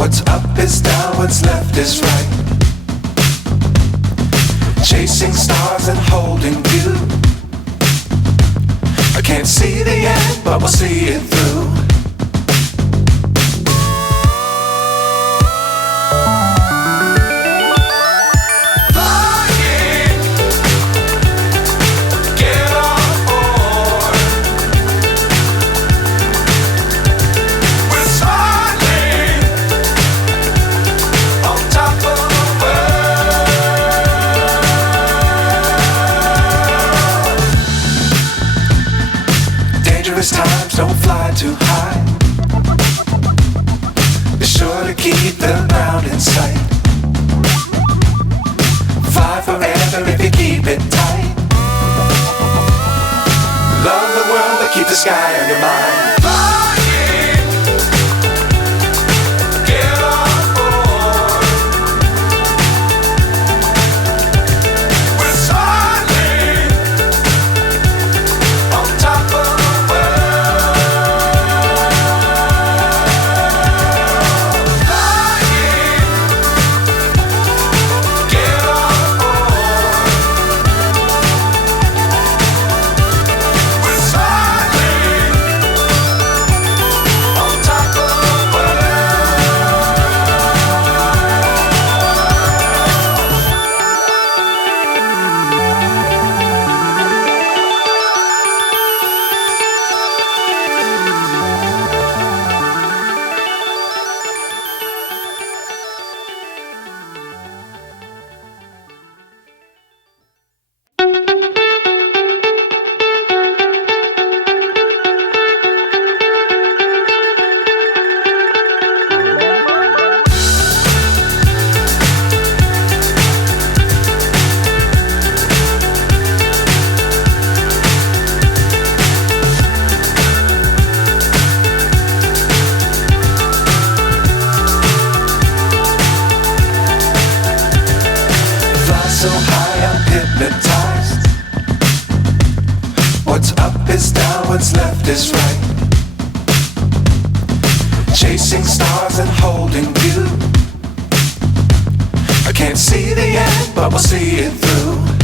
What's up is down, what's left is right. Chasing stars and holding you. I can't see the end, but we'll see it through. Times don't fly too high. Be sure to keep the ground in sight. Fly forever if you keep it tight. Love the world but keep the sky on your mind. So high I'm hypnotized. What's up is down, what's left is right. Chasing stars and holding you. I can't see the end, but we'll see it through.